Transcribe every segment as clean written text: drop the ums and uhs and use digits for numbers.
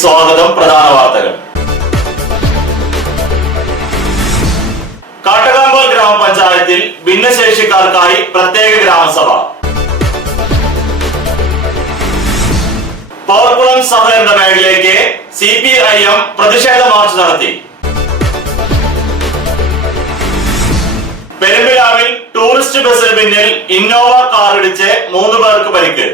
സ്വാഗതം. പ്രധാന വാർത്തകൾ. കാട്ടകാമ്പൽ ഗ്രാമപഞ്ചായത്തിൽ ഭിന്നശേഷിക്കാർക്കായി പ്രത്യേക ഗ്രാമസഭ. പവർക്കുളം സഹകരണ മേഖലയിലേക്ക് CPIM പ്രതിഷേധ മാർച്ച് നടത്തി. പെരുമ്പിലാവിൽ ടൂറിസ്റ്റ് ബസിന് പിന്നിൽ ഇന്നോവ കാർ ഇടിച്ച് 3 പേർക്ക് പരിക്ക്.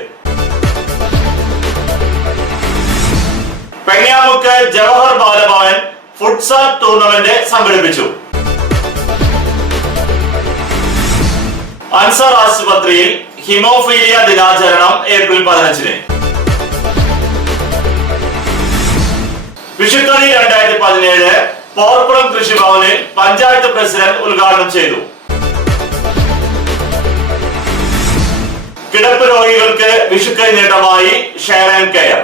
പെങ്ങാമുക്ക് ജവഹർ ബാലഭവൻ ഫുട്സാൽ ടൂർണമെന്റ് സംഘടിപ്പിച്ചു. അൻസാർ ആശുപത്രിയിൽ ഹിമോഫീലിയ ദിനാചരണം ഏപ്രിൽ 15-ന്. വിഷുക്കണി 2017 പവർക്കുളം കൃഷിഭവനിൽ പഞ്ചായത്ത് പ്രസിഡന്റ് ഉദ്ഘാടനം ചെയ്തു. കിടപ്പ് രോഗികൾക്ക് വിഷുക്കൈ നേട്ടമായി ഷെയർ ആൻഡ് കെയർ.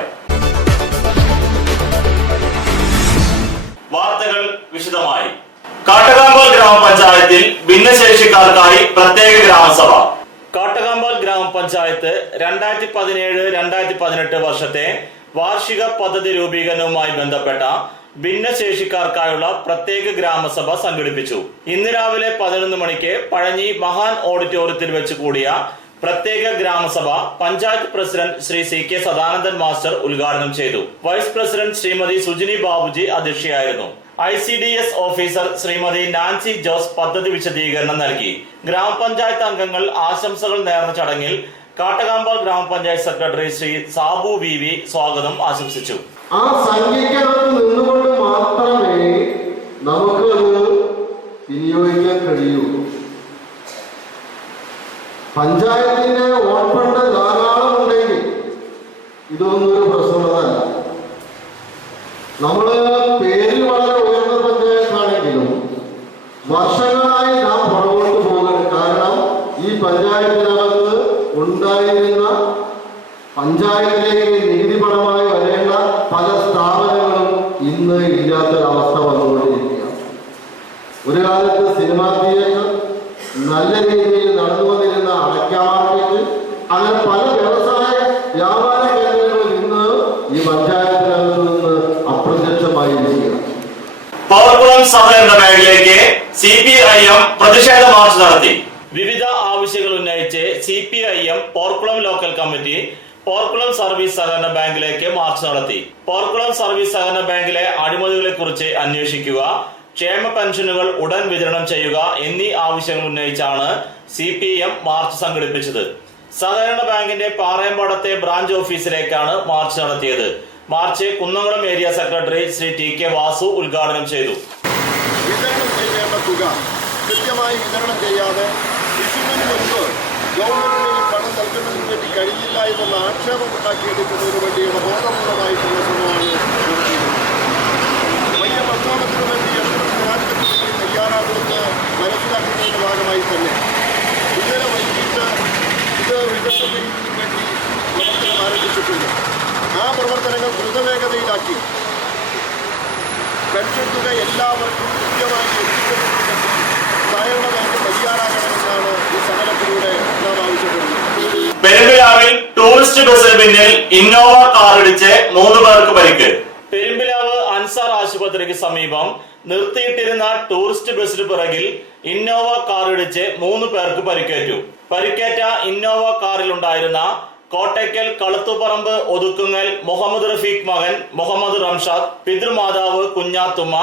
വാർത്തകൾ വിശദമായി. കാട്ടകാമ്പൽ ഗ്രാമപഞ്ചായത്തിൽ ഭിന്നശേഷിക്കാർക്കായി പ്രത്യേക ഗ്രാമസഭ. കാട്ടകാമ്പൽ ഗ്രാമപഞ്ചായത്ത് 2017-2018 വർഷത്തെ വാർഷിക പദ്ധതി രൂപീകരണവുമായി ബന്ധപ്പെട്ട ഭിന്നശേഷിക്കാർക്കായുള്ള പ്രത്യേക ഗ്രാമസഭ സംഘടിപ്പിച്ചു. ഇന്ന് രാവിലെ 11 മണിക്ക് പഴഞ്ഞി മഹാൻ ഓഡിറ്റോറിയത്തിൽ വെച്ച് കൂടിയ പ്രത്യേക ഗ്രാമസഭ panchayat president Shri CK Sadanandan master ഉദ്ഘാടനം ചെയ്തു. വൈസ് പ്രസിഡന്റ് ശ്രീമതി സുജിനി ബാബുജി അധ്യക്ഷയായിരുന്നു. ICDS officer Shrimati Nancy Jose പദ്ധതി വിശദീകരണം നൽകി. ഗ്രാമപഞ്ചായത്ത് അംഗങ്ങൾ ആശംസകൾ നേർന്ന ചടങ്ങിൽ കാട്ടകാമ്പൽ ഗ്രാമപഞ്ചായത്ത് സെക്രട്ടറി ശ്രീ സാബു VV സ്വാഗതം ആശംസിച്ചു. ആ സംഖ്യക്കകത്ത് നിന്നുകൊണ്ട് മാത്രമേ നമുക്ക് വിനിയോഗിക്കാൻ കഴിയൂ. പഞ്ചായത്തിന്റെ ഓൺ ഫണ്ട് ധാരാളം ഉണ്ടെങ്കിൽ ഇതൊന്നും ഒരു പ്രശ്നമല്ല. നമ്മള് പേരിൽ വളരെ ഉയർന്ന പഞ്ചായത്താണെങ്കിലും വർഷങ്ങളായി നാം പുറകോട്ട് പോകുന്നത്. കാരണം ഈ പഞ്ചായത്തിനകത്ത് ഉണ്ടായിരുന്ന പഞ്ചായത്തിലേക്ക് നികുതി പണമായി വരേണ്ട പല സ്ഥാപനങ്ങളും ഇന്ന് ഇല്ലാത്തൊരവസ്ഥ വന്നുകൊണ്ടിരിക്കുകയാണ്. ഒരു കാലത്ത് സിനിമാ തിയേറ്റർ, നല്ല രീതിയിൽ നടന്നു വന്നിരുന്ന അടയ്ക്ക മാർക്കറ്റ്, അങ്ങനെ പല വ്യവസായ വ്യാപാര കേന്ദ്രങ്ങളും ഇന്ന് ഈ പഞ്ചായത്തിനകത്ത് നിന്ന് അപ്രത്യക്ഷമായിരിക്കുകയാണ്. പവർക്കുളം സഹകരണ മേഖലയിലേക്ക് CPIM പ്രതിഷേധ മാർച്ച് നടത്തി. വിവിധ ആവശ്യങ്ങൾ ഉന്നയിച്ച് CPIM Porkulam local committee Porkulam service സഹകരണ ബാങ്കിലേക്ക് മാർച്ച് നടത്തി. പോർക്കുളം സർവീസ് സഹകരണ ബാങ്കിലെ അഴിമതികളെ കുറിച്ച് അന്വേഷിക്കുക, ക്ഷേമ പെൻഷനുകൾ ഉടൻ വിതരണം ചെയ്യുക എന്നീ ആവശ്യങ്ങൾ ഉന്നയിച്ചാണ് CPIM മാർച്ച് സംഘടിപ്പിച്ചത്. സഹകരണ ബാങ്കിന്റെ പാറയമ്പാടത്തെ ബ്രാഞ്ച് ഓഫീസിലേക്കാണ് മാർച്ച് നടത്തിയത്. March Kunnamkulam area secretary Shri TK Vasu ഉദ്ഘാടനം ചെയ്തു. വിതരണം ചെയ്യേണ്ട തുക കൃത്യമായി വിതരണം ചെയ്യാതെ വിഷുവിന് മുൻപ് ഗവൺമെന്റിന് പണം നൽകുന്നതിന് വേണ്ടി കഴിയില്ല എന്നുള്ള ആക്ഷേപം ഉണ്ടാക്കിയെടുക്കുന്നതിന് വേണ്ടിയുള്ള ബോധപൂർവമായിട്ടുള്ള ശ്രമമാണ് വലിയ പ്രക്ഷോഭത്തിനു വേണ്ടി തയ്യാറാകുമെന്ന് മനസ്സിലാക്കുന്നതിന്റെ ഭാഗമായി തന്നെ ഇന്നലെ വൈകിട്ട് ഇത് വിതരണം ചെയ്യുന്നതിന് വേണ്ടി പ്രവർത്തനം ആരംഭിച്ചിട്ടുണ്ട്. ആ പ്രവർത്തനങ്ങൾ ദ്രുതവേഗതയിലാക്കി പെൻഷൻ തുക എല്ലാവർക്കും കൃത്യമായി എത്തിക്കുന്നതിന് സഹകരണ ബാങ്ക് തയ്യാറാകണമെന്നാണ് ഈ സമരത്തിലൂടെ നാം ആവശ്യപ്പെടുന്നത്. പെരുമ്പിലാവിൽ ടൂറിസ്റ്റ് ബസിന് പിന്നിൽ ഇന്നോവ കാർ ഇടിച്ച് 3 പേർക്ക് പരിക്ക്. പെരുമ്പിലാവ് അൻസാർ ആശുപത്രിക്ക് സമീപം നിർത്തിയിട്ടിരുന്ന ടൂറിസ്റ്റ് ബസിന് പിറകിൽ ഇന്നോവ കാർ ഇടിച്ച് 3 പേർക്ക് പരിക്കേറ്റു. പരിക്കേറ്റ ഇന്നോവ കാറിലുണ്ടായിരുന്ന കോട്ടയ്ക്കൽ കളുത്തുപറമ്പ് ഒതുക്കുങ്ങൽ മുഹമ്മദ് റഫീഖ് മകൻ മുഹമ്മദ് റംഷാദ്, പിതൃമാതാവ് കുഞ്ഞാത്തുമ്മ,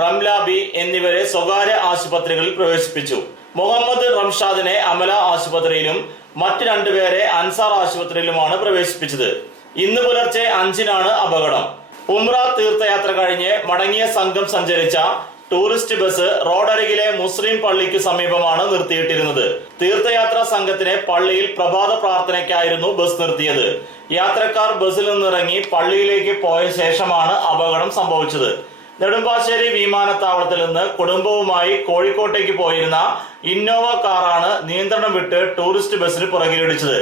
റംല ബി എന്നിവരെ സ്വകാര്യ ആശുപത്രികളിൽ പ്രവേശിപ്പിച്ചു. മുഹമ്മദ് റംഷാദിനെ അമല ആശുപത്രിയിലും മറ്റ് 2 പേരെ അൻസാർ ആശുപത്രിയിലുമാണ് പ്രവേശിപ്പിച്ചത്. ഇന്ന് പുലർച്ചെ 5-നാണ് അപകടം. ഉംറ തീർത്ഥയാത്ര കഴിഞ്ഞ് മടങ്ങിയ സംഘം സഞ്ചരിച്ച ടൂറിസ്റ്റ് ബസ് റോഡരികിലെ മുസ്ലിം പള്ളിക്ക് സമീപമാണ് നിർത്തിയിട്ടിരുന്നത്. തീർത്ഥയാത്രാ സംഘത്തിനെ പള്ളിയിൽ പ്രഭാത പ്രാർത്ഥനയ്ക്കായിരുന്നു ബസ് നിർത്തിയത്. യാത്രക്കാർ ബസ്സിൽ നിന്നിറങ്ങി പള്ളിയിലേക്ക് പോയ ശേഷമാണ് അപകടം സംഭവിച്ചത്. നെടുമ്പാശ്ശേരി വിമാനത്താവളത്തിൽ നിന്ന് കുടുംബവുമായി കോഴിക്കോട്ടേക്ക് പോയിരുന്ന ഇന്നോവ കാറാണ് നിയന്ത്രണം വിട്ട് ടൂറിസ്റ്റ് ബസിന് പുറകിലിടിച്ചത്.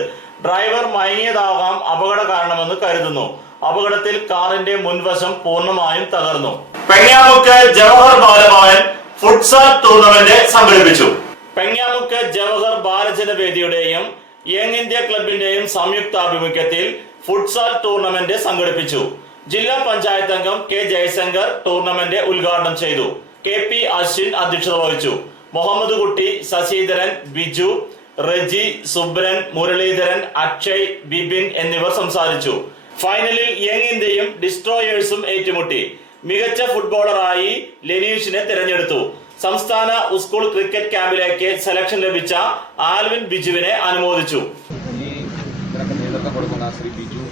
ഡ്രൈവർ മയങ്ങിയതാകാം അപകട കാരണമെന്ന് കരുതുന്നു. അപകടത്തിൽ കാറിന്റെ മുൻവശം പൂർണ്ണമായും തകർന്നു. പെങ്ങാമുക്ക് ജവഹർ ബാലഭവൻ ഫുട്സാൽ ടൂർണമെന്റ് സംഘടിപ്പിച്ചു. പെങ്ങാമുക്ക് ജവഹർ ബാലജനവേദിയുടെയും യങ് ഇന്ത്യ ക്ലബിന്റെയും സംയുക്താഭിമുഖ്യത്തിൽ ഫുട്സാൽ ടൂർണമെന്റ് സംഘടിപ്പിച്ചു. ജില്ലാ പഞ്ചായത്ത് അംഗം കെ ജയശങ്കർ ടൂർണമെന്റ് ഉദ്ഘാടനം ചെയ്തു. KP അശ്വിൻ അധ്യക്ഷത വഹിച്ചു. മുഹമ്മദ് കുട്ടി, ശശിധരൻ, ബിജു, റജി, സുബ്രൻ, മുരളീധരൻ, അക്ഷയ്, ബിബിൻ എന്നിവർ സംസാരിച്ചു. ഫൈനലിൽ യങ് ഇന്ത്യയും ഡിസ്ട്രോയേഴ്സും ഏറ്റുമുട്ടി. മികച്ച ഫുട്ബോളറായി ലെനീഷിനെ തിരഞ്ഞെടുത്തു. സംസ്ഥാന സ്കൂൾ ക്രിക്കറ്റ് ക്യാമ്പിലേക്ക് സെലക്ഷൻ ലഭിച്ച ആൽവിൻ ബിജുവിനെ അനുമോദിച്ചു. നേതൃത്വം കൊടുക്കുന്ന ശ്രീ ബിജു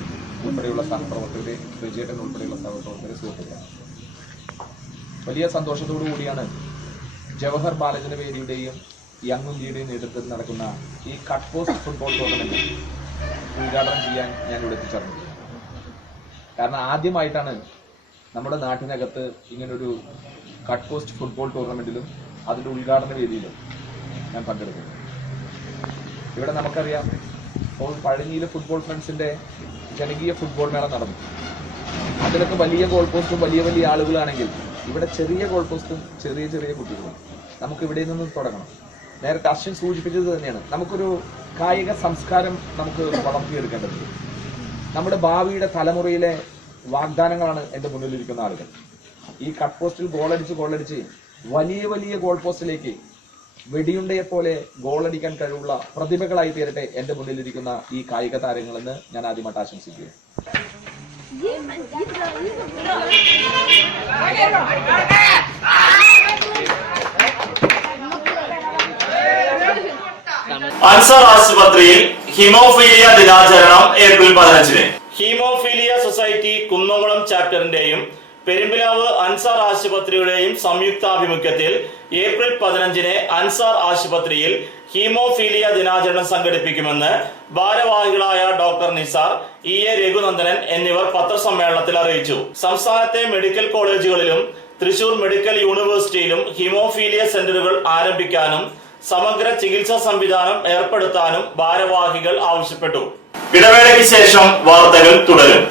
ഉൾപ്പെടെയുള്ള സഹപ്രവർത്തകരെ, വിജയേട്ടൻ ഉൾപ്പെടെയുള്ള സഹപ്രവർത്തകരെ, സുഹൃത്തുക്കളെ, വലിയ സന്തോഷത്തോടു കൂടിയാണ് ജവഹർ ബാലജന വേദിയുടെയും യങ് ഇന്ത്യയുടെയും നേതൃത്വത്തിൽ നടക്കുന്ന ഈ കട്ട് പോസ്റ്റ് ഫുട്ബോൾ ടൂർണമെന്റ് ഉദ്ഘാടനം ചെയ്യാൻ ഞാൻ ഇവിടെ എത്തിച്ചേർന്നത്. കാരണം ആദ്യമായിട്ടാണ് നമ്മുടെ നാട്ടിനകത്ത് ഇങ്ങനൊരു കട്ട് പോസ്റ്റ് ഫുട്ബോൾ ടൂർണമെന്റിലും അതിൻ്റെ ഉദ്ഘാടന വേദിയിലും ഞാൻ പങ്കെടുക്കുന്നത്. ഇവിടെ നമുക്കറിയാം, ഇപ്പോൾ പഴനിയിലെ ഫുട്ബോൾ ഫ്രണ്ട്സിന്റെ ജനകീയ ഫുട്ബോൾ മേള നടന്നു. അതിലൊക്കെ വലിയ ഗോൾ പോസ്റ്റും വലിയ വലിയ ആളുകളാണെങ്കിൽ ഇവിടെ ചെറിയ ഗോൾ പോസ്റ്റും ചെറിയ ചെറിയ കുട്ടികളും. നമുക്ക് ഇവിടെ നിന്നും തുടങ്ങണം. നേരത്തെ അശ്വിൻ സൂചിപ്പിച്ചത് തന്നെയാണ്, നമുക്കൊരു കായിക സംസ്കാരം നമുക്ക് വളർത്തിയെടുക്കേണ്ടത്. നമ്മുടെ ഭാവിയുടെ തലമുറയിലെ വാഗ്ദാനങ്ങളാണ് എൻ്റെ മുന്നിലിരിക്കുന്ന ആളുകൾ. ഈ കട്ട് പോസ്റ്റിൽ ഗോളടിച്ച് വലിയ വലിയ ഗോൾ പോസ്റ്റിലേക്ക് വെടിയുണ്ടയെ പോലെ ഗോളടിക്കാൻ കഴിവുള്ള പ്രതിഭകളായി തീരട്ടെ എൻ്റെ മുന്നിലിരിക്കുന്ന ഈ കായിക താരങ്ങളെന്ന് ഞാൻ ആദ്യമായിട്ട് ആശംസിക്കുക. അൻസാർ ആശുപത്രിയിൽ ഹീമോഫീലിയ ദിനാചരണം ഏപ്രിൽ 15-ന്. ഹീമോഫീലിയ സൊസൈറ്റി കുന്നംകുളം ചാപ്റ്ററിന്റെയും പെരുമ്പിലാവ് അൻസാർ ആശുപത്രിയുടെയും സംയുക്താഭിമുഖ്യത്തിൽ ഏപ്രിൽ 15-ന് അൻസാർ ആശുപത്രിയിൽ ഹീമോഫീലിയ ദിനാചരണം സംഘടിപ്പിക്കുമെന്ന് ഭാരവാഹികളായ ഡോക്ടർ നിസാർ, EA രഘുനന്ദനൻ എന്നിവർ പത്രസമ്മേളനത്തിൽ അറിയിച്ചു. സംസ്ഥാനത്തെ മെഡിക്കൽ കോളേജുകളിലും തൃശൂർ മെഡിക്കൽ യൂണിവേഴ്സിറ്റിയിലും ഹീമോഫീലിയ സെന്ററുകൾ ആരംഭിക്കാനും സമഗ്ര ചികിത്സാ സംവിധാനം ഏർപ്പെടുത്താനും ഭാരവാഹികൾ ആവശ്യപ്പെട്ടു. ഇടവേളയ്ക്ക് ശേഷം വാർത്തകൾ തുടരും.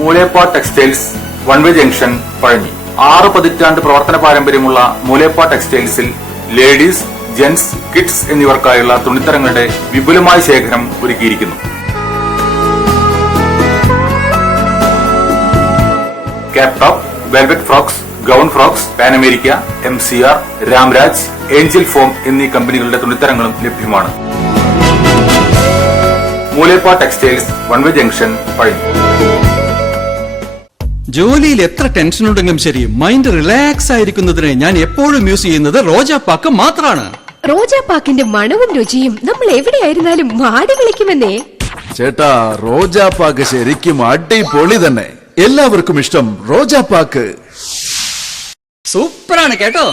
Moolepa textiles, one way junction, Palani. 6 പതിറ്റാണ്ട് പ്രവർത്തന പാരമ്പര്യമുള്ള മൂലേപ്പ ടെക്സ്റ്റൈൽസിൽ ലേഡീസ്, ജെന്റ്സ്, കിഡ്സ് എന്നിവർക്കായുള്ള തുണിത്തരങ്ങളുടെ വിപുലമായ ശേഖരം ഒരുക്കിയിരിക്കുന്നു. Cap top, velvet frocks, gown frocks, Panamerica, MCR, Ramraj, angel form എന്നീ കമ്പനികളുടെ തുണിത്തരങ്ങളും ലഭ്യമാണ്. Moolepa textiles, one way junction, Palani. ജോലിയിൽ എത്ര ടെൻഷൻ ഉണ്ടെങ്കിലും ശരി, മൈൻഡ് റിലാക്സ് ആയിരിക്കുന്നതിന് ഞാൻ എപ്പോഴും യൂസ് ചെയ്യുന്നത് റോജാപ്പാക്ക് മാത്രമാണ്. റോജാപ്പാക്കിന്റെ മണവും രുചിയും നമ്മൾ എവിടെയായിരുന്നാലും മാടി വിളിക്കുമെന്നേ. ചേട്ടാ, റോജാപ്പാക്ക് ശരിക്കും അടിപൊളി തന്നെ. എല്ലാവർക്കും ഇഷ്ടം റോജാപ്പാക്ക്. സൂപ്പറാണ് കേട്ടോ.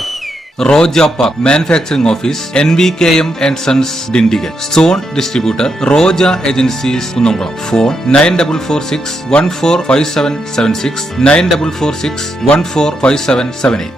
Roja Manufacturing Office, NVKM and Sons, Dindigul. Stone Distributor, Roja Agencies, Kunnamkulam. Phone 9446 145776 9446 145778.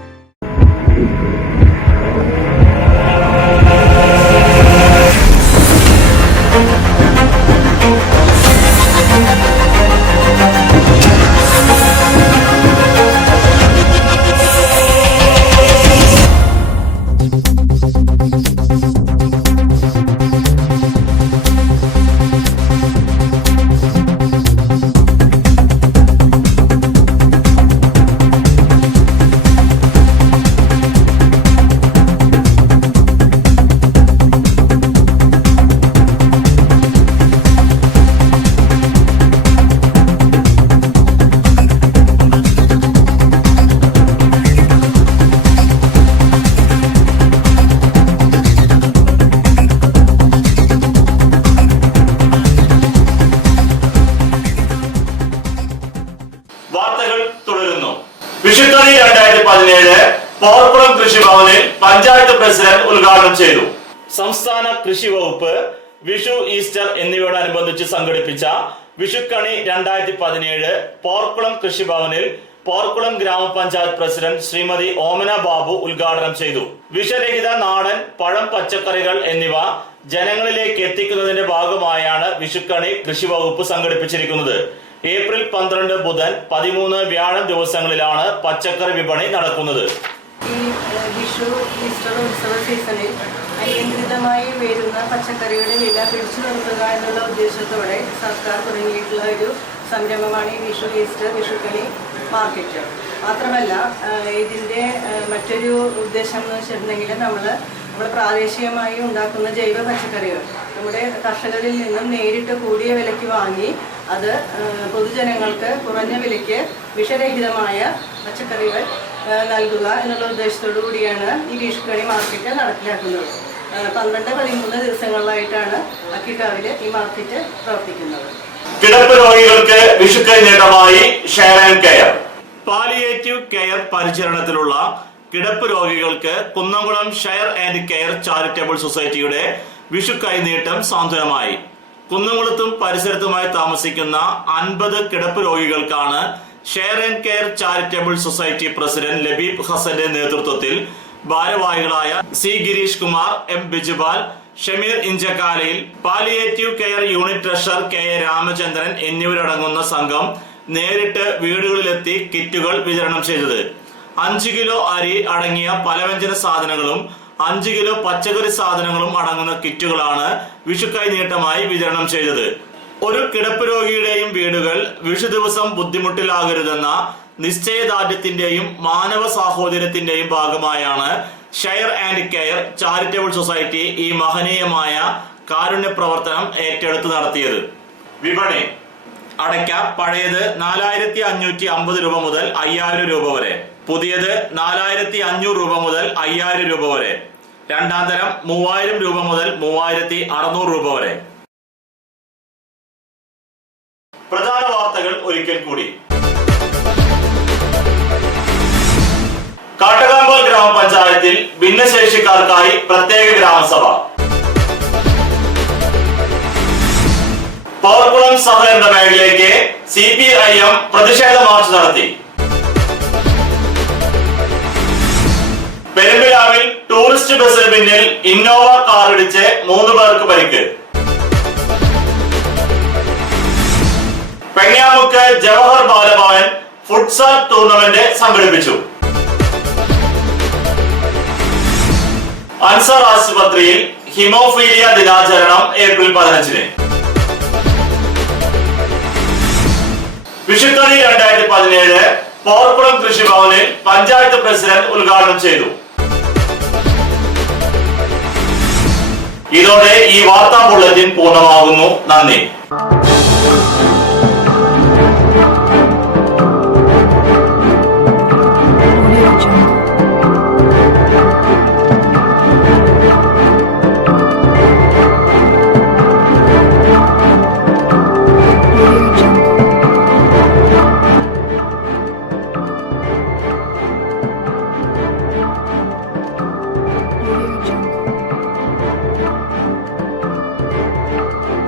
2017 Porkulam കൃഷിഭവനിൽ പഞ്ചായത്ത് പ്രസിഡന്റ് ഉദ്ഘാടനം ചെയ്തു. സംസ്ഥാന കൃഷി വകുപ്പ് വിഷു, ഈസ്റ്റർ എന്നിവയോടനുബന്ധിച്ച് സംഘടിപ്പിച്ച വിഷുക്കണി 2017 പോർക്കുളം കൃഷിഭവനിൽ പോർക്കുളം ഗ്രാമപഞ്ചായത്ത് പ്രസിഡന്റ് ശ്രീമതി ഓമന ബാബു ഉദ്ഘാടനം ചെയ്തു. വിഷരഹിത നാടൻ പഴം, പച്ചക്കറികൾ എന്നിവ ജനങ്ങളിലേക്ക് എത്തിക്കുന്നതിന്റെ ഭാഗമായാണ് വിഷുക്കണി കൃഷി വകുപ്പ് സംഘടിപ്പിച്ചിരിക്കുന്നത്. ഏപ്രിൽ 12 ബുധൻ, 13 വ്യാഴം ദിവസങ്ങളിലാണ് പച്ചക്കറി വിപണി നടക്കുന്നത്. ഈ വിഷു, ഈസ്റ്റർ ഉത്സവ സീസണിൽ അനിയന്ത്രിതമായി വരുന്ന പച്ചക്കറിയുടെ വില പിടിച്ചു നിർത്തുക എന്നുള്ള ഉദ്ദേശത്തോടെ സർക്കാർ തുടങ്ങിയിട്ടുള്ള ഒരു സംരംഭമാണ് ഈ വിഷു, ഈസ്റ്റർ, വിഷുക്കണി മാർക്കറ്റ്. മാത്രമല്ല ഇതിൻ്റെ മറ്റൊരു ഉദ്ദേശം എന്ന് വെച്ചിട്ടുണ്ടെങ്കിൽ നമ്മൾ പ്രാദേശികമായി ഉണ്ടാക്കുന്ന ജൈവ പച്ചക്കറികൾ നമ്മുടെ കർഷകരിൽ നിന്നും നേരിട്ട് കൂടിയ വിലയ്ക്ക് വാങ്ങി അത് പൊതുജനങ്ങൾക്ക് കുറഞ്ഞ വിലയ്ക്ക് വിഷരഹിതമായ പച്ചക്കറികൾ നൽകുക എന്നുള്ള ഉദ്ദേശത്തോടു കൂടിയാണ് ഈ വിഷുക്കണി മാർക്കറ്റ് നടപ്പിലാക്കുന്നത്. 12-13 ദിവസങ്ങളിലായിട്ടാണ് അക്കിക്കാവിൽ ഈ മാർക്കറ്റ് പ്രവർത്തിക്കുന്നത്. കിടപ്പ് രോഗികൾക്ക് വിഷുക്കൈ നേട്ടമായി share and care. Palliative care പരിചരണത്തിലുള്ള കിടപ്പ് രോഗികൾക്ക് Kunnamkulam share and care charitable സൊസൈറ്റിയുടെ വിഷുക്കൈ നീട്ടം സാന്ത്വനമായി. കുന്നംകുളത്തും പരിസരത്തുമായി താമസിക്കുന്ന 50 കിടപ്പ് രോഗികൾക്കാണ് share and care charitable society president Labeeb ഹസന്റെ നേതൃത്വത്തിൽ ഭാരവാഹികളായ സി ഗിരീഷ് കുമാർ, എം ബിജുപാൽ, ഷമീർ ഇഞ്ചക്കാലയിൽ, palliative care unit treasurer K A Ramachandran എന്നിവരടങ്ങുന്ന സംഘം നേരിട്ട് വീടുകളിലെത്തി കിറ്റുകൾ വിതരണം ചെയ്തത്. 5 കിലോ അരി അടങ്ങിയ പലവ്യഞ്ജന സാധനങ്ങളും 5 കിലോ പച്ചക്കറി സാധനങ്ങളും അടങ്ങുന്ന കിറ്റുകളാണ് വിഷുക്കൈ നീട്ടമായി വിതരണം ചെയ്തത്. ഒരു കിടപ്പ് രോഗിയുടെയും വീടുകൾ വിഷു ദിവസം ബുദ്ധിമുട്ടിലാകരുതെന്ന നിശ്ചയദാർഢ്യത്തിന്റെയും മാനവ സാഹോദര്യത്തിന്റെയും ഭാഗമായാണ് share and care charitable society ഈ മഹനീയമായ കാരുണ്യ പ്രവർത്തനം ഏറ്റെടുത്ത് നടത്തിയത്. വിപണി: അടയ്ക്ക പഴയത് 4550 രൂപ മുതൽ 5000 രൂപ വരെ, പുതിയത് 4500 രൂപ മുതൽ 5000 രൂപ വരെ, രണ്ടാം തരം 3000 രൂപ മുതൽ 3600 രൂപ വരെ. പ്രധാന വാർത്തകൾ ഒരിക്കൽ കൂടി. കാട്ടകാമ്പൽ ഗ്രാമപഞ്ചായത്തിൽ ഭിന്നശേഷിക്കാർക്കായി പ്രത്യേക ഗ്രാമസഭ. പോർക്കുളം സഹകരണ ബാങ്കിലേക്ക് CPIM പ്രതിഷേധ മാർച്ച് നടത്തി. പെരുമ്പിലാവിൽ ടൂറിസ്റ്റ് ബസിന് പിന്നിൽ ഇന്നോവ കാർ ഇടിച്ച് 3 പേർക്ക് പരിക്ക്. പെങ്ങാമുക്ക് ജവഹർ ബാലഭവൻ ഫുട്സാൽ ടൂർണമെന്റ് സംഘടിപ്പിച്ചു. അൻസാർ ആശുപത്രിയിൽ ഹിമോഫീലിയ ദിനാചരണം ഏപ്രിൽ 15-ന്. വിഷുക്കണി 2017 പോർക്കുളം കൃഷിഭവനിൽ പഞ്ചായത്ത് പ്രസിഡന്റ് ഉദ്ഘാടനം ചെയ്തു. ഇതോടെ ഈ വാർത്താ ബുള്ളറ്റിൻ പൂർണ്ണമാകുന്നു. നന്ദി.